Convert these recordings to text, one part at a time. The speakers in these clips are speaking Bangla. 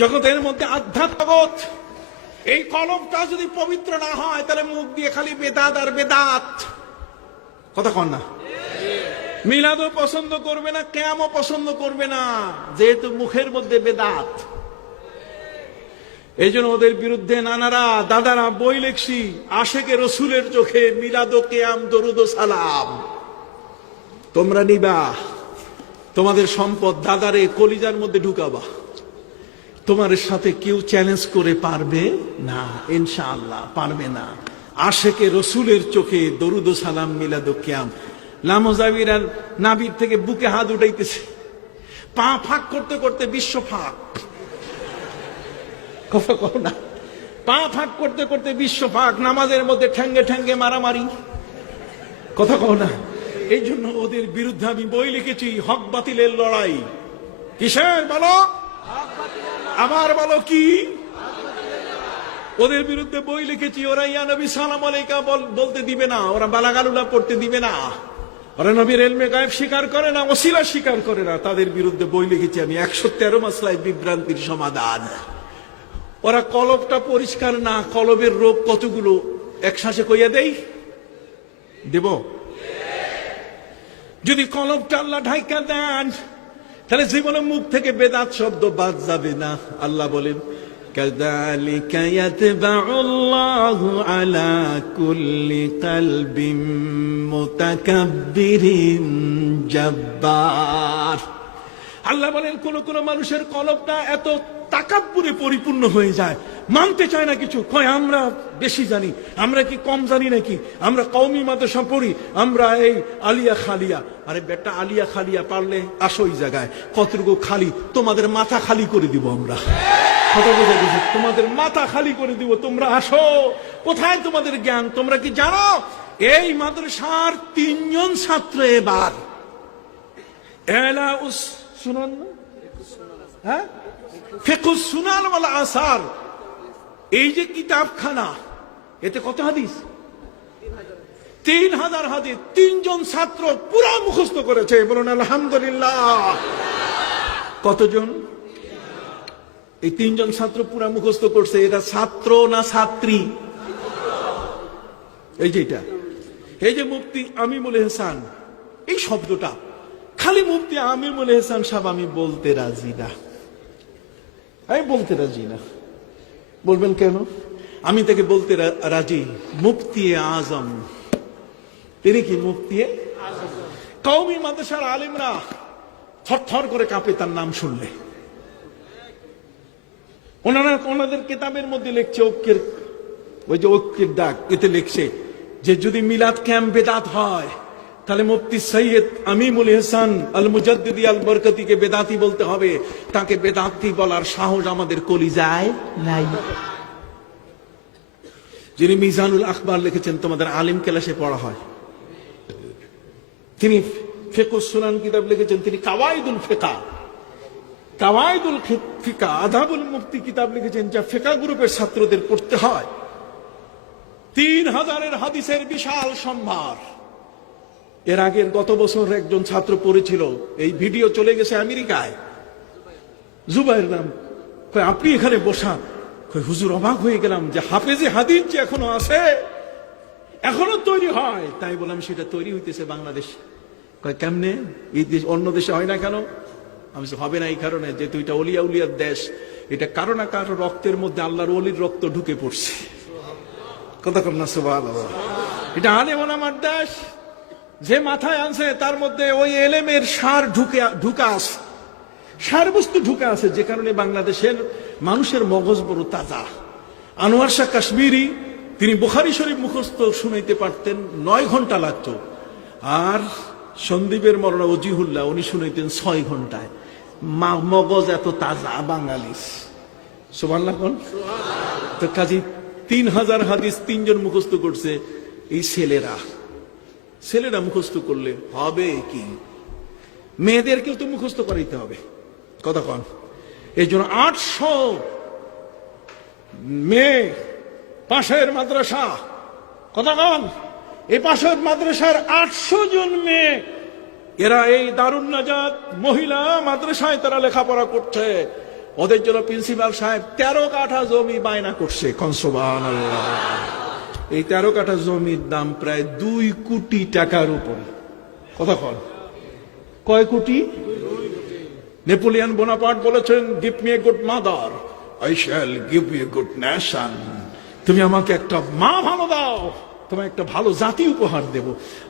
জগতের মধ্যে আধ্যাত্মগত এই কলমটা যদি পবিত্র না হয় তাহলে মুখ দিয়ে খালি বেদাত আর বেদাত। কথা কন না? মিলাদও পছন্দ করবে না, কিয়ামও পছন্দ করবে না, যেহেতু মুখের মধ্যে বেদাত। এই জন্য ওদের বিরুদ্ধে নানারা দাদারা বই লেখছি, আশেকে রসুলের চোখে মিলাদ ও কিয়াম দরুদ ও সালাম। তোমরা নিবা, তোমাদের সম্পদ দাদারে কলিজার মধ্যে ঢুকাবা, তোমার সাথে কেউ চ্যালেঞ্জ করে পারবে না, ইনশাআল্লাহ পারবে না। আশেকে রসুলের চোখে দরুদ ও সালাম মিলাদ ও কিয়াম। লামোজাবির আর নাবির থেকে বুকে হাত উঠাইতেছে, পা ফাঁক করতে করতে বিশ্ব ফাঁক। কথা কও না? পা ফাঁক করতে করতে বিশ্ব ফাঁক, নামাজের মধ্যে ঠ্যাঙ্গে ঠ্যাঙ্গে মারামারি। কথা কও না? এই জন্য ওদের বিরুদ্ধে আমি বই লিখেছি, হক বাতিলের লড়াই। কিসের বলো? আমার বলো কি? ওদের বিরুদ্ধে বই লিখেছি। ওরা ইয়া নবী সালাম আলাইকা বলতে দিবে না, ওরা বালাগালুলা পড়তে দিবে না, ওরা নবীর ইলমে গায়েব স্বীকার করে না, ওসিলা স্বীকার করে না। তাদের বিরুদ্ধে বই লিখেছি আমি, 113 মাসলায় বিভ্রান্তির সমাধান। ওরা কলবটা পরিষ্কার না, কলবের রোগ কতগুলো এক শ্বাসে কইয়া দেই দেব। যদি কলবটা আল্লাহ ঢাইকা দেন তাহলে জীবনে মুখ থেকে বেদাত শব্দ বাদ যাবে না। আল্লাহ বলেন, কাযালিকা ইয়াতবাউল্লাহু আলা কুল্লি কলবিন মুতাকাব্বিরিন জাব্বার। আল্লাহ বলেন, কোন কোন মানুষের কলবটা এত তাকাব্বুরে পরিপূর্ণ হয়ে যায়, মানতে চায় না কিছু, কয় আমরা বেশি জানি, আমরা কি কম জানি নাকি, আমরা কওমি মাদ্রাসা পড়ি, আমরা এই আলিয়া খালিয়া। আরে বেটা, আলিয়া খালিয়া পারলে আসো এই জায়গায়, কতটুকু খালি, তোমাদের মাথা খালি করে দিব আমরা। কথা বোঝা গেছে? তোমাদের মাথা খালি করে দিব, তোমরা আসো। কোথায় তোমাদের জ্ঞান? তোমরা কি জানো এই মাদ্রাসার 3 জন ছাত্র এবার এলা শুনুন, হ্যাঁ, ফিকহুস সুনান ওয়াল আসার, এই যে কিতাবখানা, এতে কত হাদিস? 3000 হাদিস। 3 জন ছাত্র পুরা মুখস্থ করেছে। বলুন আলহামদুলিল্লাহ। কতজন? এই 3 জন ছাত্র পুরা মুখস্থ করছে। এটা ছাত্র না ছাত্রী? এই যে এটা, এই যে মুফতি আমিনুল এহসান, এই শব্দটা খালি মুফতি আমিনুল এহসান সাহেব আমি বলতে রাজি না, আমি বলতে রাজি না। বলবেন কেন? আমি তাকে বলতে রাজি মুফতি আজম। তিনি কি মুফতি আজম? কওমি মাদ্রাসার আলেমরা থরথর করে কাঁপে তার নাম শুনলে। ওনাদের কিতাবের মধ্যে লিখছে, ঐক্যের, ওই যে ঐক্যের ডাক, এতে লিখছে যে যদি মিলাদ কিয়াম বেদাত হয় তাহলে মুফতি সৈয়দ আমিনুল এহসান আল মুজাদ্দিদি আল বরকতিকে বেদাতি বলতে হবে। তাকে বেদাতি বলার সাহস আমাদের কলিজায় নাই। যিনি মিজানুল আখবার লিখেছেন, তোমাদের আলিম ক্লাসে পড়া হয়, তিনি ফিকহুস সুনান কিতাব লিখেছেন, তিনি কাওয়াইদুল ফিকা, কাওয়াইদুল ফিকা আদাবুল মুফতি কিতাব লিখেছেন, যা ফিকা গ্রুপের ছাত্রদের পড়তে হয়। 3000 হাদিসের বিশাল সম্ভার। এর আগের গত বছর একজন ছাত্র পড়েছিল, এই ভিডিও চলে গেছে আমেরিকায়, জুবাইর নাম। আপনি এখানে বসা, হুজুর অবাক হয়ে গেলাম যে হাফেজে হাদিস যে এখনো আছে, এখনো তৈরি হয়। তাই বললাম সেটা তৈরি হইতেছে বাংলাদেশে। কেমনে? এই দেশ অন্য দেশে হয় না কেন? আমি হবে না এই কারণে যে এটা অলিয়া উলিয়ার দেশ, এটা কারো না কারো রক্তের মধ্যে আল্লাহর ওলির রক্ত ঢুকে পড়ছে। কথা কম না? সুবহানাল্লাহ। এটা আলেম ওলামার দেশ। যে মাথায় আনছে তার মধ্যে ওই এলেমের সার ঢুকা আছে, সার বস্তু ঢুকে আছে, যে কারণে বাংলাদেশের মানুষের মগজ বড় তাজা। আনোয়ার শাহ কাশ্মীরি, তিনি বুখারী শরীফ মুখস্থ শুনাইতে পারতেন, 9 ঘন্টা লাগত। আর সন্দীপের মরনা ওজিহুল্লাহ, উনি শুনাইতেন 6 ঘন্টায়। মগজ এত তাজা বাঙালি। সুবহানাল্লাহ কোন? তো কাজী 3000 হাদিস 3 জন মুখস্থ করছে। এই ছেলেরা মুখস্থ করলে হবে কি? মেয়েদেরকেও তো মুখস্থ করাইতে হবে। কথা কন? এই জন্য 800 মেয়ে পাশের মাদ্রাসা। কথা কন? এই পাশের মাদ্রাসার 800 জন মেয়ে, এরা এই দারুন নাজাত মহিলা মাদ্রাসায় তারা লেখাপড়া করছে। ওদের জন্য প্রিন্সিপাল সাহেব 13 কাঠা জমি বায়না করছে। সুবহানাল্লাহ। এই 13 কাঠা জমির দাম প্রায় 2 কোটি টাকার উপরে। কথা কন, কয় কোটি? নেপোলিয়ন বোনাপার্ট বলেছেন, give me a good mother, I shall give you a good nation. তুমি আমাকে একটা মা ভালো দাও, তোমায় একটা ভালো জাতি উপহার দেব।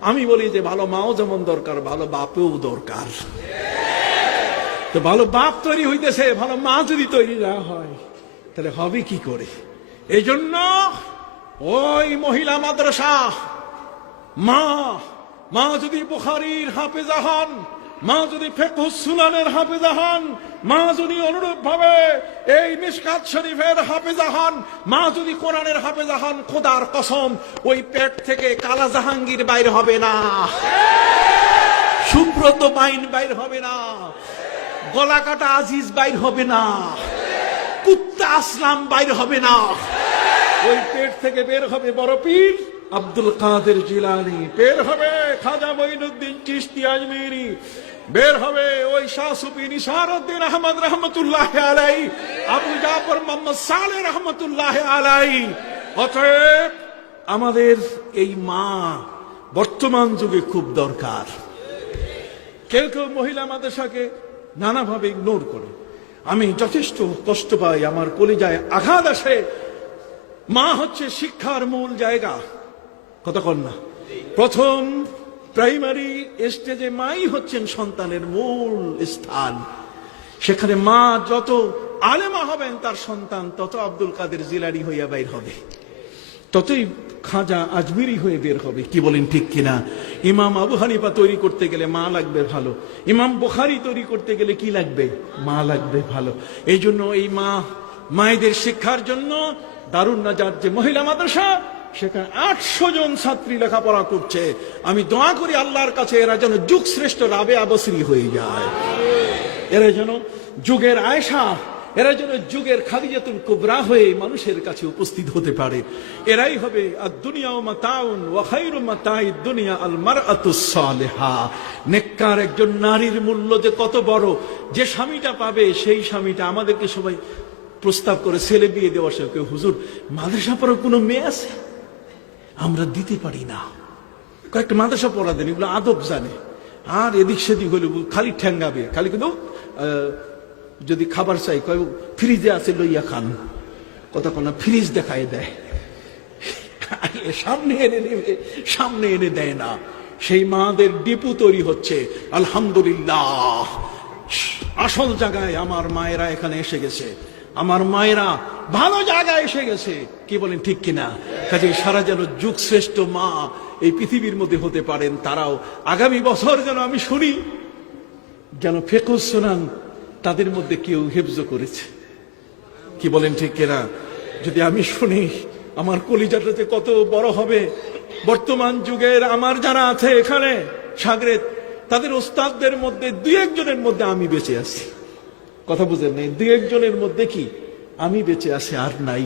আমি বলি যে ভালো মাও যেমন দরকার, ভালো বাপেও দরকার। তো ভালো বাপ তৈরি হইতেছে, ভালো মা যদি তৈরি না হয় তাহলে হবে কি করে? এই জন্য ওই মহিলা মাদ্রাসা মা যদি বুখারীর হাফেজা হন, মা যদি ফিকহুস সুনানের হাফেজা হন, মা যদি অনুরূপ ভাবে এই মিশকাত শরীফের হাফেজা হন, মা যদি কোরআনের হাফেজা হন, খোদার কসম ওই পেট থেকে কালা জাহাঙ্গীর বাইর হবে না, সুব্রত বাইন বাইর হবে না, গলা কাটা আজিজ বাইর হবে না, কুত্তা আসলাম বাইর হবে না। ওই পেট থেকে বের হবে বড় পীর আব্দুল কাদের জিলানী, বের হবে খাজা মঈনুদ্দিন চিশতি আজমিরি, বের হবে ওই শাহ সুফি নিসারউদ্দিন আহমদ রহমতুল্লাহ আলাইহি, আবু জাফর মোহাম্মদ সালেহ রহমতুল্লাহ আলাইহি। অতএব আমাদের এই মা বর্তমান যুগে খুব দরকার। কেউ কেউ মহিলা মাদ্রাসাকে নানাভাবে ইগনোর করে। আমি যথেষ্ট কষ্ট পাই, আমার কলিজায় আঘাত আসে। মা হচ্ছে শিক্ষার মূল জায়গা। কথা কন না? প্রথম প্রাইমারি স্টেজে মাই হচ্ছেন সন্তানের মূল স্থান। সেখানে মা যত আলেমা হবেন তার সন্তান তত আব্দুল কাদের জিলানী হইয়া বাইর হবে, ততই খাজা আজমিরি হয়ে বের হবে। কি বলেন ঠিক কিনা? ইমাম আবু হানিফা তৈরি করতে গেলে মা লাগবে ভালো, ইমাম বুখারী তৈরি করতে গেলে কি লাগবে? মা লাগবে ভালো। এই জন্য এই মায়েদের শিক্ষার জন্য দারুন নাজাত যে মহিলা মাদ্রাসা, সেখানে 800 জন ছাত্রী লেখাপড়া করছে। আমি দোয়া করি আল্লাহর কাছে এরা যেন যুগ শ্রেষ্ঠ রাবেয়া বসরি হয়ে যায়, এরা যেন যুগের আয়েশা, এরা যেন যুগের খাদিজাতুল কুবরা হয়ে মানুষের কাছে উপস্থিত হতে পারে। এরাই হবে আদ-দুনিয়া মাতাউন ওয়া খায়রু মাতাইদ দুনিয়া আল মারআতুস সালিহা। নেককার একজন নারীর মূল্য যে কত বড়, যে স্বামীটা পাবে সেই স্বামীটা। আমাদেরকে সবাই প্রস্তাব করে ছেলে বিয়ে দেওয়ার সময় কেউ, হুজুর মাদ্রাসা পড়ার কোনো মেয়ে আছে? আমরা দিতে পারি না। কয়েকটা মাদ্রাসা পড়া দেন, এগুলো আদব জানে। আর এদিক সেদিক হইলে খালি ঠ্যাঙ্গাবে, খালি কিন্তু যদি খাবার চাই কয় ফ্রিজে আছে লইয়া খান। কথা কোন ফ্রিজ দেখায় দেয়, সামনে এনে নেবে, সামনে এনে দেয় না। সেই মাদের ডিপু তৈরি হচ্ছে। আলহামদুলিল্লাহ, আসল জায়গায় আমার মায়েরা এখানে এসে গেছে, আমার মায়েরা ভালো জায়গায় এসে গেছে। কি বলেন ঠিক কিনা? কাজে সারা যেন যুগ শ্রেষ্ঠ মা এই পৃথিবীর মধ্যে হতে পারেন তারাও। আগামী বছর যেন আমি শুনি যেন ফিকহুস সুনান তাদের মধ্যে কেউ হিফজ করেছে। কি বলেন ঠিক কিনা? যদি আমি শুনি আমার কলিজাটাতে কত বড় হবে। বর্তমান যুগের আমার যারা আছে এখানে সাগরেদ, তাদের ওস্তাদদের মধ্যে 2-1 জনের মধ্যে আমি বেঁচে আছি। কথা বুঝেন নাই? 2-1 জনের মধ্যে কি আমি বেঁচে আছি, আর নাই।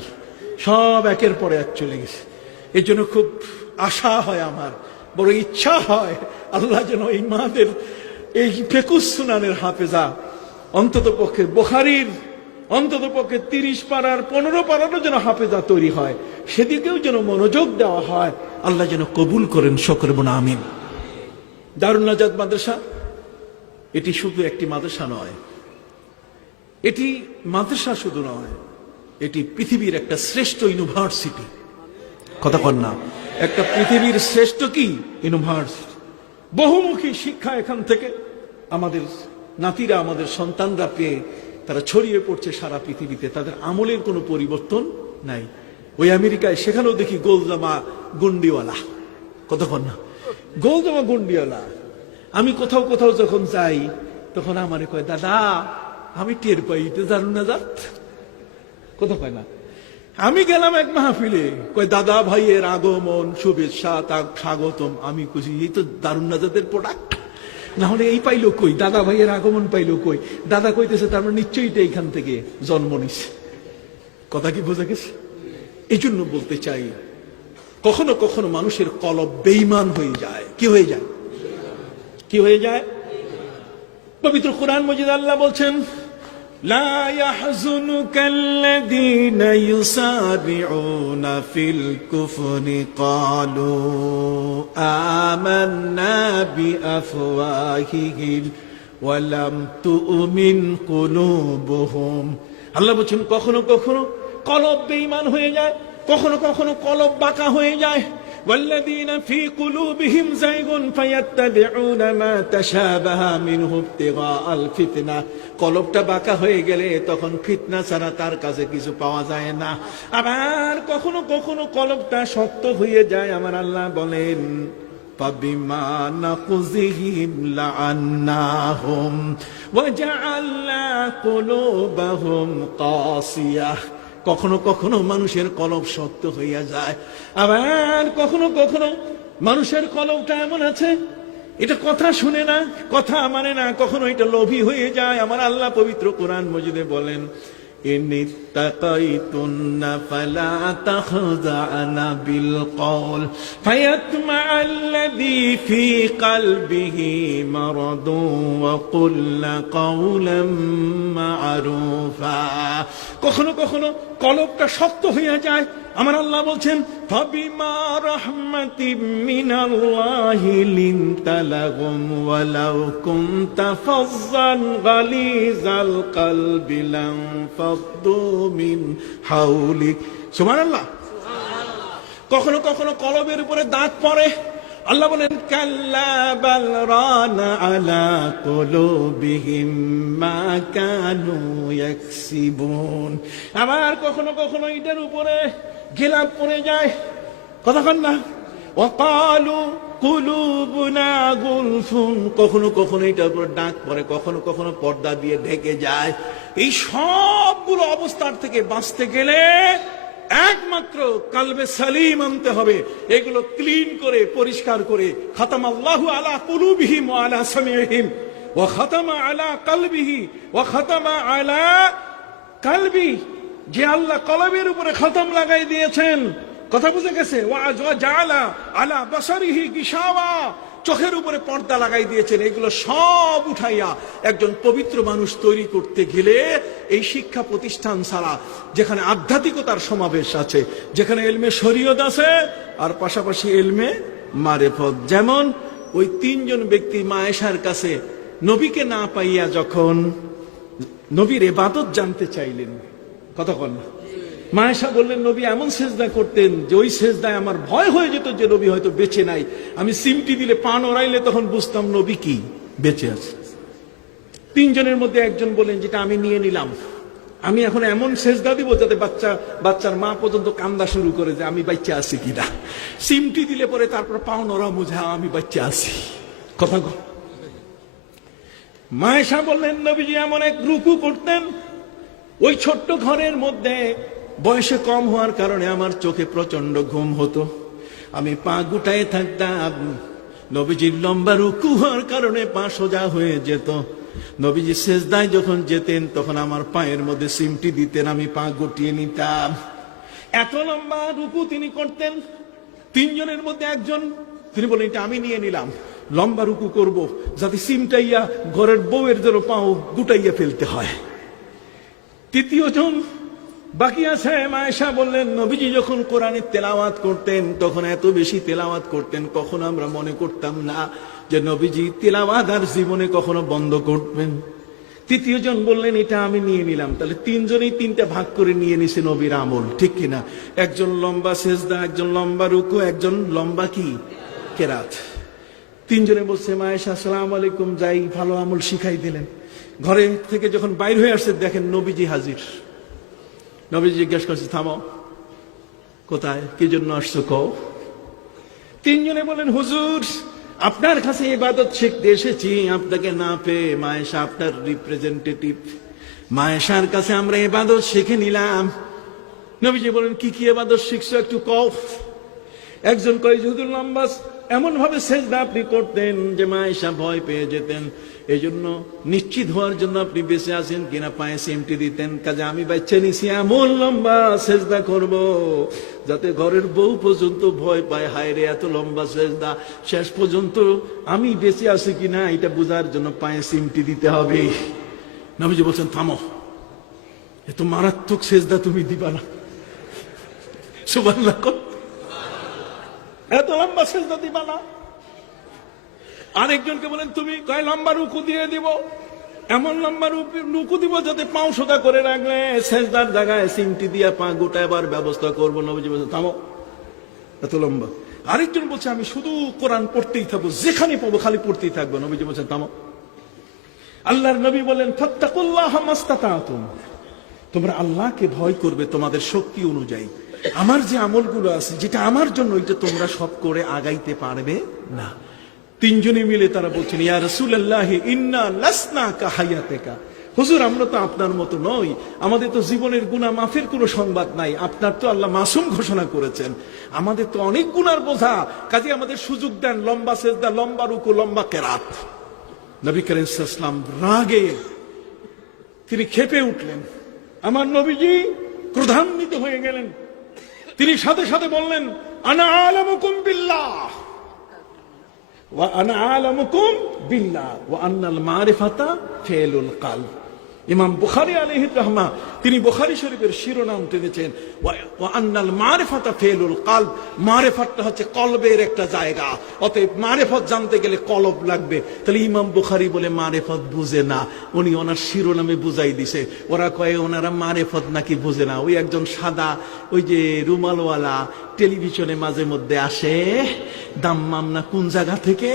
সব একের পরে এক চলে গেছে। এই জন্য খুব আশা হয়, আমার বড় ইচ্ছা হয় আল্লাহ যেন এই মাদের এই ফিকহুস সুনানের হাফেজা, অন্তত পক্ষে বুখারীর অন্তত পক্ষে 30 পারার 15 পারারও যেন হাফেজা তৈরি হয়, সেদিকেও যেন মনোযোগ দেওয়া হয়। আল্লাহ যেন কবুল করেন, সকলে বলুন আমিন। দারুন নাজাত মাদ্রাসা এটি শুধু একটি মাদ্রাসা নয়, এটি মাদ্রাসা শুধু নয়, এটি পৃথিবীর একটা শ্রেষ্ঠ ইউনিভার্সিটি। কথা কন না? একটা পৃথিবীর শ্রেষ্ঠ কি ইউনিভার্সিটি। বহুমুখী শিক্ষা এখান থেকে আমাদের নাতিরা, আমাদের সন্তানরা পেয়ে তারা ছড়িয়ে পড়ছে সারা পৃথিবীতে। তাদের আমলের কোনো পরিবর্তন নাই। ওই আমেরিকায় সেখানেও দেখি গোলজামা গুন্ডিওয়ালা। কতক্ষণ না গোলজামা গুন্ডিওয়ালা। আমি কোথাও কোথাও যখন যাই তখন আমার কয়, দাদা আমি টের পাই তো দারুন নাজাত। কথা কয় না? আমি গেলাম এক মাহফিলে, কয় দাদা ভাইয়ের আগমন, শুভেচ্ছা, স্বাগতম। আমি খুশি, এই তো দারুন নাজাতের প্রোডাক্ট, না হলে এই পাইলো কই? দাদা ভাইয়ের আগমন পাইলো কই? দাদা কইতেছে তার মানে নিশ্চয়ই এটা এইখান থেকে জন্ম নিছে। কথা কি বোঝা গেছে? এই জন্য বলতে চাই, কখনো কখনো মানুষের কলব বেঈমান হয়ে যায়। কি হয়ে যায়? কি হয়ে যায়? পবিত্র কোরআন মজিদ আল্লাহ বলছেন, لا يحزنك الذين يسارعون في الكفر قالوا آمنا بأفواههم ولم تؤمن قلوبهم। আল্লাহ বলছেন কখনো কখনো কলব বেঈমান হয়ে যায়, কখনো কখনো কলব বাঁকা হয়ে যায়। والذين في قلوبهم زيغ فيتبعون ما تشابه منه ابتغاء الفتنة। কলবটা বাঁকা হয়ে গেলে তখন ফিতনা ছাড়া তার কাছে কিছু পাওয়া যায় না। আবার কখনো কখনো কলবটা শক্ত হয়ে যায়। আমার আল্লাহ বলেন فبما نقضهم لعناهم وجعلنا قلوبهم قاسية। কখনো কখনো মানুষের কলব শক্ত হইয়া যায়, আবার কখনো কখনো মানুষের কলবটা এমন আছে এটা কথা শুনে না, কথা মানে না, কখনো এটা লোভী হয়ে যায়। আমার আল্লাহ পবিত্র কোরআন মজিদে বলেন ইনিত্তাকাইতুন্না ফালা তাখযা'না বিল কওল ফায়াতমা'আল্লাযী ফী কলবিহি মারাদুন ওয়া কুলনা কওলাম মা'রুফা। কখনো কখনো কলবটা শক্ত হয়ে যায়। আমার আল্লাহ বলছেন ফাবিমা রাহমাতিম মিনাল্লাহি লিনতা লাহুম ওয়ালাউ কুনতা ফাযযান গালিযাল কলবি লাম ফাদ্দু মিন হাওলিক। সুবহানাল্লাহ। কখনো কখনো কলবের উপরে দাগ পড়ে। আল্লাহ বলেন কাল্লা বাল রানা আলা কুলুবিহিম মা কানু ইয়াকসিবুন। আবার কখনো কখনো এটার উপরে গিলাপ পড়ে যায়, কথা কন না। ওয়াকালু কুলুবুনা গুলফুন। কখনো কখনো এটার উপর ডাক পড়ে, কখনো কখনো পর্দা দিয়ে ঢেকে যায়। এই সবগুলো অবস্থার থেকে বাঁচতে গেলে একমাত্র কালবে সালিম আনতে হবে। এগুলো ক্লিন করে পরিষ্কার করে খাতামাল্লাহু আলা কুলুবিহিম ওয়া আলা সামিইহিম ওয়া খাতামা আলা কলবিহি ওয়া খাতামা আলা কলবি। যে আল্লাহ কলবের উপরে খতম লাগাই দিয়েছেন, কথা বুঝে গেছে। ওয়া জাআলা আলা বাসারিহি গিশাওয়া, চোখের উপরে পর্দা লাগাই দিয়েছেন। এগুলো সব উঠাইয়া একজন পবিত্র মানুষ তৈরি করতে গেলে এই শিক্ষা প্রতিষ্ঠান ছাড়া, যেখানে আধ্যাত্মিকতার সমাবেশ আছে, যেখানে ইলমে শরীয়ত আছে আর পাশাপাশি ইলমে মারেফত। যেমন ওই তিনজন ব্যক্তি মা আয়েশার কাছে নবীকে না পাইয়া যখন নবীর ইবাদত জানতে চাইলেন, কথা বল না। মা আয়েশা বললেন নবী এমন সেজদা করতেন যে ওই সেজদায় আমার ভয় হয়ে যেত যে নবী হয়তো বেঁচে নাই। আমি সিমটি দিলে পা নড়াইলে তখন বুঝতাম নবী কি বেঁচে আছে। তিনজনের মধ্যে একজন বলেন যেটা আমি নিয়ে নিলাম, আমি এখন এমন সেজদা দিব যাতে বাচ্চার মা পর্যন্ত কান্দা শুরু করে যে আমি বাচ্চা আছি কিনা। সিমটি দিলে পরে তারপর পাও নড়া মুঝা আমি বাচ্চা আছি, কথা বল। মা আয়েশা বললেন নবীজি এমন এক রুকু করতেন, ওই ছোট্ট ঘরের মধ্যে বয়সে কম হওয়ার কারণে আমার চোখে প্রচন্ড ঘুম হতো। আমি পা গুটায় থাকতাম, নবীজির লম্বা রুকু হওয়ার কারণে পা সোজা হয়ে যেত। নবীজি সেজদায় যখন যেতেন তখন আমার পায়ের মধ্যে সিমটি দিতেন, আমি পা গুটিয়ে নিতাম। এত লম্বা রুকু তিনি করতেন। তিনজনের মধ্যে একজন তিনি বলেন এটা আমি নিয়ে নিলাম, লম্বা রুকু করব যাতে সিমটাইয়া ঘরের বউয়ের যেন পাও গুটাইয়া ফেলতে হয়। তৃতীয় জন বাকি আছে। মা আয়েশা বললেন নবীজি যখন কোরআনের তেলাওয়াত করতেন তখন এত বেশি তেলাওয়াত করতেন, কখনো আমরা মনে করতাম না যে নবীজি তেলাওয়াত আর জীবনে কখনো বন্ধ করবেন। তৃতীয় জন বললেন এটা আমি নিয়ে নিলাম। তাহলে তিনজনেই তিনটা ভাগ করে নিয়ে নিছে নবীর আমল, ঠিক কিনা? একজন লম্বা সেজদা, একজন লম্বা রুকু, একজন লম্বা কি কেরাত। তিনজনে বলছে মা আয়েশা আসসালামু আলাইকুম, যাই ভালো আমল শিখাই দিলেন। ঘরে থেকে যখন বাইর হয়ে আসছে দেখেন নবীজি হাজির। নবীজি জিজ্ঞেস করছে থামো, কোথায়, কি জন্য আসছো কও। তিনজনে বলেন হুজুর আপনার কাছে ইবাদত শিখতে এসেছি, আপনাকে না পেয়ে। মা আয়েশা আপনার রিপ্রেজেন্টেটিভ, মা আয়েশার কাছে আমরা ইবাদত শিখে নিলাম। নবীজি বলেন কি কি ইবাদত শিখছো একটু কও। একজন কয় হুজুর লম্বা এমন ভাবে সেজদা আপনি করতেন যে মা আয়েশা ভয় পেয়ে যেতেন, এই জন্য নিশ্চিত হওয়ার জন্য আপনি বেঁচে আছেন কিনা পায়ে সিমটি দিতেন। কাজে আমি বাচ্চা নিছি এমন লম্বা সেজদা করব যাতে ঘরের বউ পর্যন্ত ভয় পায়, হায় রে এত লম্বা সেজদা, শেষ পর্যন্ত আমি বেঁচে আছি কিনা এটা বোঝার জন্য পায়ে সিমটি দিতে হবে। নবীজি বলছেন থামো, এত মারাত্মক সেজদা তুমি দিবা না, সুবহানাল্লাহ। এত লম্বা সেজদা দিবা না। আরেকজনকে বলেন তুমি কয় লম্বা রুকু দিয়ে দিব, এমন লম্বা রুকু দিব যাতে পাও সোজা করে রাখলে সেজদার জায়গায় সিমটি দিয়া পা গোটাবার ব্যবস্থা করবো। নবীজি বলছেন থামো, এত লম্বা। আরেকজন বলছে আমি শুধু কোরআন পড়তেই থাকবো, যেখানে পাবো খালি পড়তেই থাকবো। নবীজি বলছেন থামো। আল্লাহর নবী বলেন ফাত্তাকুল্লাহ মাস্তাতাতুম, তোমরা আল্লাহকে ভয় করবে তোমাদের শক্তি অনুযায়ী। আমার যে আমলগুলো আছে যেটা আমার জন্য, ওইটা তোমরা সব করে আগাইতে পারবে না। তিনজনে মিলে তারা বলছেন ইয়া রাসূলুল্লাহ ইন্না লাসনা কাহায়াতিকা, হুজুর আমরা তো আপনার মতো নই, আমাদের তো জীবনের গুনাহ মাফের কোনো সংবাদ নাই, আপনার তো আল্লাহ মাসুম ঘোষণা করেছেন, আমাদের তো অনেক গুনার বোঝা, কাজে আমাদের সুযোগ দেন, লম্বা সেজদা, লম্বা রুকু, লম্বা কেরাত। নবী করিম সাল্লাল্লাহু আলাইহি ওয়াসাল্লাম রাগে তিনি ক্ষেপে উঠলেন। আমার নবীজি ক্রোধান্বিত হয়ে গেলেন। তিনি সাথে সাথে বললেন আনা আলামুকুম বিল্লাহ ওয়া আনা আলামুকুম বিল্লাহ ওয়া আন্নাল মারিফাতা ফিলুল কলব। ইমাম বুখারী আলাইহির রাহমা তিনি বুখারী শরীফের শিরোনাম টেনেছেন ওয়া আন্নাল মারিফাতা ফিলুল কলব, মারিফাতটা হচ্ছে কলবের একটা জায়গা, অতএব মারিফত জানতে গেলে কলব লাগবে। তাহলে ইমাম বুখারী বলে মারিফত বুঝে না, উনি ওনার শিরোনামে বুঝাই দিছে। ওরা কয়ে ওনারা মারিফত নাকি বুঝে না। ওই একজন সাদা ওই যে রুমালওয়ালা টেলিভিশনে মাঝে মধ্যে আসে, দাম্মাম না কোন জায়গা থেকে,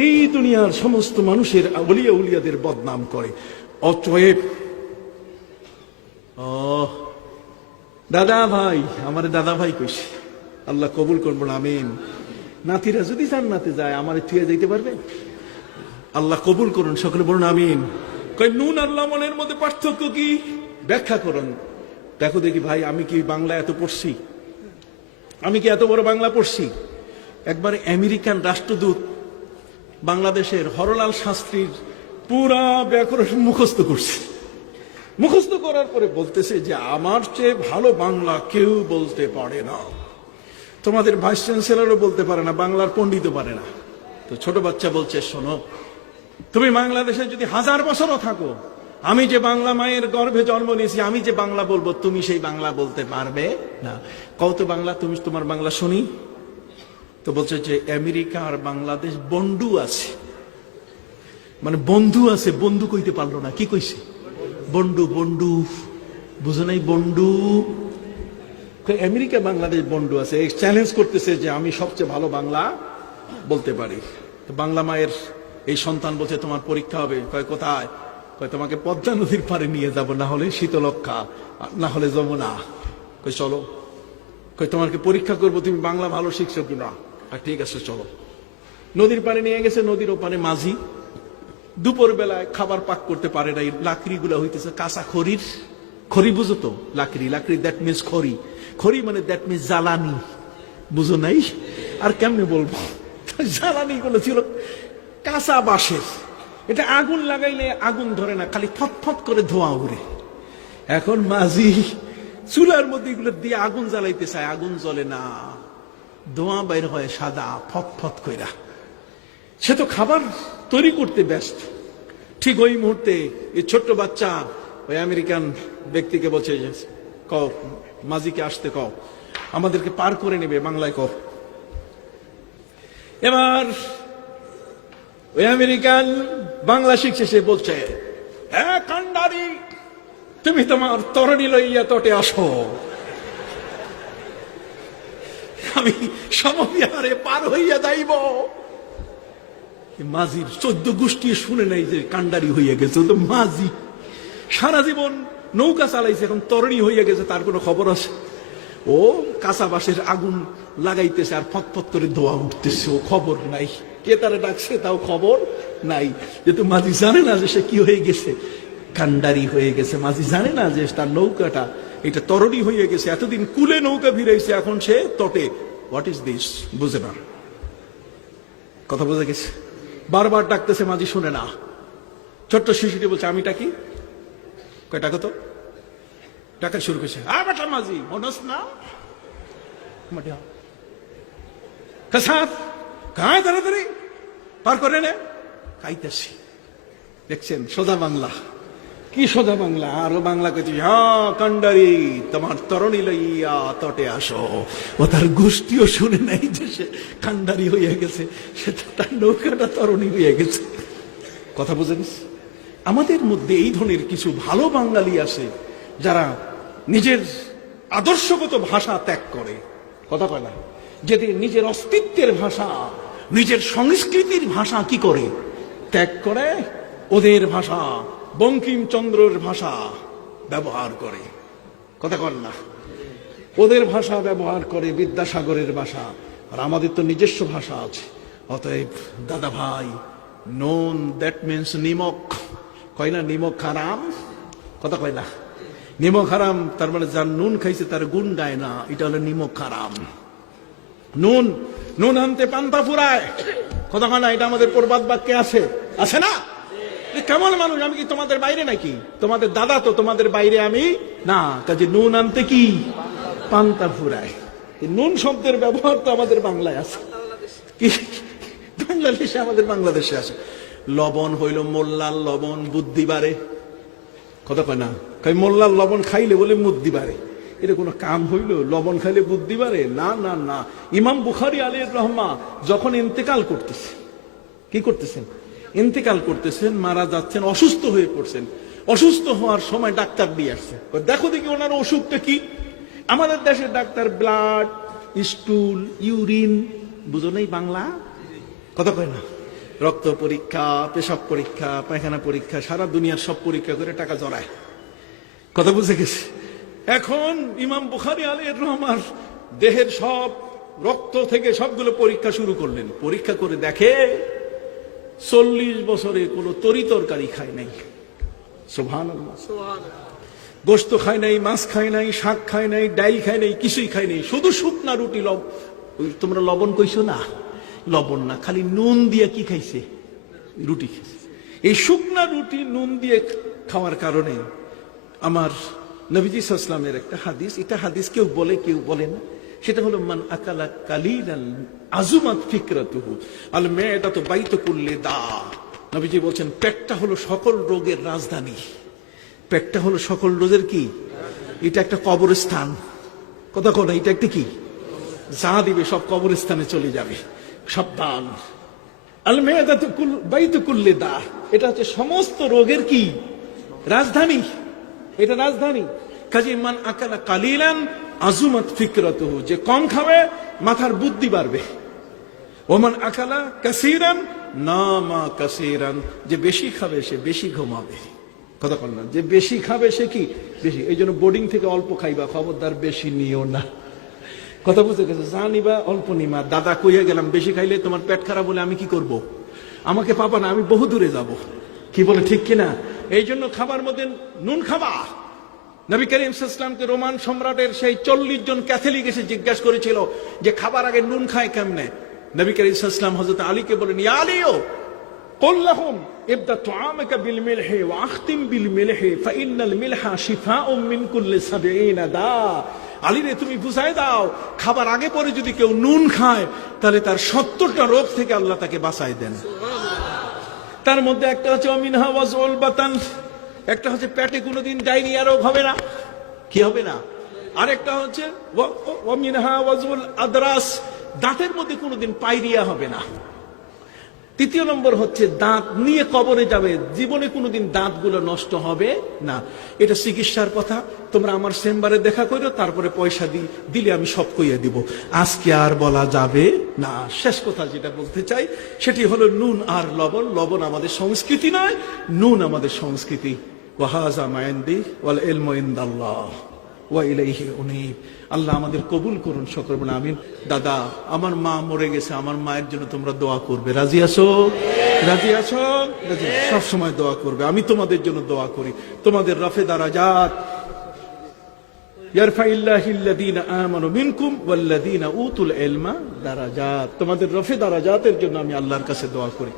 এই দুনিয়ার সমস্ত মানুষের আউলিয়া উলিয়াদের বদনাম করে। অতএব দাদা ভাই, আমার দাদা ভাই কইছে, আল্লাহ কবুল করবো না, আমিন। নাতিরা যদি জান্নাতে যায় আমারে থুয়ে যাইতে পারবে? আল্লাহ কবুল করুন, সকলে বলুন আমিন। কই নুন আর লবণের মধ্যে পার্থক্য কি? ব্যাখ্যা করুন। দেখো দেখি ভাই, আমি কি বাংলা এত পড়ছি? আমি কি এত বড় বাংলা পড়ছি? একবার আমেরিকান রাষ্ট্রদূত বাংলাদেশের হরলাল শাস্ত্রীর পুরা ব্যাকরণ মুখস্থ করছে। মুখস্থ করার পরে বলতেছে যে আমার চেয়ে ভালো বাংলা কেউ বলতে পারে না, তোমাদের ভাইস চ্যান্সেলরও বলতে পারে না, বাংলার পণ্ডিতও পারে না। তো ছোট বাচ্চা বলছে শোনো, তুমি বাংলাদেশে যদি 1000 বছরও থাকো, আমি যে বাংলা মায়ের গর্ভে জন্ম নিয়েছি, আমি যে বাংলা বলবো, তুমি সেই বাংলা বলতে পারবে না। কত বাংলা তুমি, তোমার বাংলা শুনি। তো বলছে যে আমেরিকা আর বাংলাদেশ বন্ধু আছে, মানে বন্ধু আছে, বন্ধু কইতে পারলো না, কি কইছে? বন্ধু। বন্ধু বুঝো নাই? বন্ধু আমেরিকা বাংলাদেশ বন্ধু আছে, চ্যালেঞ্জ করতেছে যে আমি সবচেয়ে ভালো বাংলা বলতে পারি। তো বাংলা মায়ের এই সন্তান বলছে তোমার পরীক্ষা হবে। কয় কোথায়? কয় তোমাকে পদ্মা নদীর পারে নিয়ে যাব, না হলে শীতলক্ষা, না হলে যমুনা। কই চলো। কই তোমাকে পরীক্ষা করবো তুমি বাংলা ভালো শিখছো কিনা। আর ঠিক আছে চলো। নদীর পারে নিয়ে গেছে, নদীর ওপারে মাঝি দুপুর বেলায় খাবার পাক করতে পারে না, লাকড়ি গুলা হইতেছে কাঁচা খড়ির। খড়ি বুঝো তো? লাকড়ি, লাকড়ি দ্যাট মিনস খড়ি। খড়ি মানে দ্যাট মিনস জ্বালানি, বুঝো নাই? আর কেমনে বলবো, জ্বালানি গুলো ছিল কাঁচা বাঁশের। এটা আগুন লাগাইলে আগুন ধরে না, খালি ফটফট করে ধোঁয়া উড়ে। এখন মাঝি চুলার মধ্যে এগুলো দিয়ে আগুন জ্বালাইতে চায়, আগুন জ্বলে না, ধোঁয়া বাইর হয় সাদা ফটফট কইরা। সে তো খাবার তৈরি করতে ব্যস্ত। ঠিক ওই মুহূর্তে এই ছোট্ট বাচ্চা ওই আমেরিকান ব্যক্তিকে বলছে যে কও, মাঝিকে আসতে কও, আমাদেরকে পার করে নেবে, বাংলায় কও। এবার ওই আমেরিকান বাংলা শিখছে, সে বলছে হ্যাঁ কান্ডারি, তুমি তোমার তরণী লইয়া তটে আসো, আমি সমবিহারে পার হইয়া যাইব। মাঝির 14 গোষ্ঠী শুনে নাই যে কান্ডারি হইয়া গেছে। তো মাঝি সারা জীবন নৌকা চালাইছে, এখন তরণী হইয়া গেছে, তার কোনো খবর আছে? ও কাঁচা বাঁশের আগুন লাগাইতেছে আর ফটফট করে ধোয়া উঠতেছে, ও খবর নাই। কে তারা ডাকছে তাও খবর নাই। যেহেতু মাঝি জানে না যে সে কি হয়ে গেছে, কান্ডারি হয়ে গেছে। মাঝি জানে না যে তার নৌকাটা এটা তরণী হয়ে গেছে, এতদিন কুলে নৌকা ভিড়াইছে, এখন সে তটে। What is this? বুঝে না, কথা বোঝা গেছে? বারবার ডাকতেছে, মাঝি শুনে না। ছোট্ট শিশুটি বলছে আমি ডাকি, কয় ডাকো তো। ডাকা শুরু করছে, আর বেটা মাঝি মনস না কাসার কায় তাড়াতাড়ি পার করে নে, কাইতেছি। দেখছেন সোজা বাংলা। কি সোজা বাংলা, আরো বাংলা কইতে হ্যাঁ কান্ডারি তোমার তরণী লইয়া তটে আসো। ও তার গোষ্ঠীও শুনে নাই যে সে কান্ডারি হইয়া গেছে, সে তার নৌকাটা তরণী হইয়া গেছে। কথা বুঝেন? আমাদের মধ্যে এই ধরনের কিছু ভালো বাঙালি আছে যারা নিজের আদর্শগত ভাষা ত্যাগ করে। কথা কয় না, যেদিন নিজের অস্তিত্বের ভাষা, নিজের সংস্কৃতির ভাষা কি করে ত্যাগ করে, ওদের ভাষা বঙ্কিমচন্দ্রের ভাষা ব্যবহার করে। কথা কন না, ওদের ভাষা ব্যবহার করে, বিদ্যাসাগরের ভাষা। আর আমাদের তো নিজস্ব ভাষা আছে। অতএব দাদা ভাই, নোন দ্যাট মিনস নিমক। কয় না নিমক হারাম? কথা কয় না, নিমক হারাম তার মানে যার নুন খাইছে তার গুণ গায় না, এটা হলো নিমক হারাম। নুন নুন আনতে পান্তা ফুরায়। কথা কয় না, এটা আমাদের প্রবাদ বাক্যে আছে, আছে না? কেমন মানুষ, আমি কি তোমাদের বাইরে নাকি? তোমাদের দাদা তো, তোমাদের বাইরে আমি না। কাজে নুন আনতে কি পান্তা ফুরায়। নুন শব্দের ব্যবহার তো আমাদের বাংলায় আছে, কি বাংলাদেশে, আমাদের বাংলাদেশে আছে। লবণ হইল মোল্লার লবণ, বুদ্ধি বাড়ে। কথা কয় না, কই মোল্লার লবণ খাইলে বলে বুদ্ধি বাড়ে। এটা কোনো কাম হইল? লবণ খাইলে বুদ্ধি বাড়ে? না না না। ইমাম বুখারী আলাইহির রহমা যখন ইন্তেকাল করতেছে, কি করতেছেন? ইন্তেকাল করতেছেন, মারা যাচ্ছেন, অসুস্থ হয়ে পড়ছেন। অসুস্থ হওয়ার সময় ডাক্তার দিয়ে আসছে, দেখো দেখি ওনার অসুখটা কি। আমাদের দেশের ডাক্তার ব্লাড, স্টুল, ইউরিন, বুঝো নেই বাংলা? কথা কয় না, রক্ত পরীক্ষা, পেশাব পরীক্ষা, পায়খানা পরীক্ষা, সারা দুনিয়ার সব পরীক্ষা করে টাকা জড়ায়। কথা বুঝে গেছে? এখন ইমাম বুখারী আলাইহির রহমার দেহের সব রক্ত থেকে সবগুলো পরীক্ষা শুরু করলেন। পরীক্ষা করে দেখে 40 বছরে কোনো তরি তরকারি খায় নাই। সুবহানাল্লাহ। গোশত খায় নাই, মাছ খায় নাই, শাক খায় নাই, ডাইল খায় নাই, কিছুই খায় নাই, শুধু শুকনা রুটি। তোমরা লবণ কইছো না, লবণ না, খালি নুন দিয়ে কি খাইছে? রুটি খাইছে। এই শুকনা রুটি নুন দিয়ে খাওয়ার কারণে আমার নবীজি সাল্লাল্লাহু আলাইহি ওয়াসাল্লামের একটা হাদিস, এটা হাদিস কেউ বলে কেউ বলে না, সেটা হলো মান আকালা কালিলান আজুমাত ফিকরাতুহু আল মা'দাতু বাইতু কুল্লি দা। নবীজি বলেন পেটটা হলো সকল রোগের রাজধানী। পেটটা হলো সকল রোগের কি? এটা একটা কবরস্থান। কথা কও না, এটা একটা কি? যা দিবে সব কবরস্থানে চলে যাবে। সাবধান। আল মা'দাতু বাইতু কুল্লি দা, এটা হচ্ছে সমস্ত রোগের কি? রাজধানী। এটা রাজধানী। কাজী মান আকালা কালিলান আজুমাত ফিকরাতুহু, যে কম খাবে মাথার বুদ্ধি বাড়বে। ওমান আকালা কাসীরান নামা কাসীরান, যে বেশি খাবে সে বেশি ঘুমাবে। কথা বল না, যে বেশি খাবে সে কি বেশি। এই জন্য বোর্ডিং থেকে অল্প খাইবা, খবরদার বেশি নিও না। কথা বুঝে গেছে? যা নিবা অল্প নিবা। দাদা কইয়া গেলাম বেশি খাইলে তোমার পেট খারাপ হলে আমি কি করব? আমাকে পাবা না, আমি বহু দূরে যাব। কি বলে ঠিক কিনা? এই জন্য খাবার মধ্যে নুন খাবা। নবী করিম সাল্লাল্লাহু আলাইহি ওয়াসাল্লামকে রোমান সম্রাটের সেই 40 জন ক্যাথলিক এসে জিজ্ঞাসা করেছিল যে খাবার আগে নুন খায় কেমনে। নবী করিম সাল্লাল্লাহু আলাইহি ওয়াসাল্লাম হযরত আলীকে বলেন, ইয়া আলীও কুল লাহুম ইবদা তুআমাকা বিল মিলহি ওয়া আখতিম বিল মিলহি ফাইন্নাল মিলহা শিফাউম মিন কুল্লি 70 দা। আলী রে, তুমি বুঝাই দাও, খাবার আগে পরে যদি কেউ নুন খায় তাহলে তার 70টা রোগ থেকে আল্লাহ তাকে বাঁচায় দেন। তার মধ্যে একটা হচ্ছে অমিনহা ওয়াজউল বাতান, একটা হচ্ছে পেটে কোনোদিন ডায়রিয়া রোগ হবে না। কি হবে না? আরেকটা হচ্ছে ওয়ামিনহা ওয়াজউল আদরাস, দাঁতের মধ্যে কোনোদিন পায়রিয়া হবে না। তৃতীয় নম্বর হচ্ছে দাঁত নিয়ে কবরে যাবে, জীবনে কোনোদিন দাঁতগুলো নষ্ট হবে না। এটা চিকিৎসার কথা। তোমরা আমার চেম্বারে দেখা করো, তারপরে পয়সা দিলে আমি সব কইয়া দিব। আজকে আর বলা যাবে না। শেষ কথা যেটা বলতে চাই সেটি হলো নুন আর লবণ। লবণ আমাদের সংস্কৃতি নয়, নুন আমাদের সংস্কৃতি। ওয়াহাযা মা ইনদি ওয়াল ইলমু ইনদাল্লাহ ওয়া ইলাইহি উনীব। আল্লাহ আমাদের কবুল করুন, সকল বলুন আমিন। দাদা, আমার মা মরে গেছে, আমার মায়ের জন্য তোমরা দোয়া করবে। রাজি আছো? রাজি আছো? সব সময় দোয়া করবে। আমি তোমাদের জন্য দোয়া করি। তোমাদের রফে দারাজাত ইয়ারফাইল্লাহিল্লাযীনা আমানু মিনকুম ওয়াল্লাযীনা উতুল ইলমা দারাজাত। তোমাদের রফে দারাজাতের জন্য আমি আল্লাহর কাছে দোয়া করি।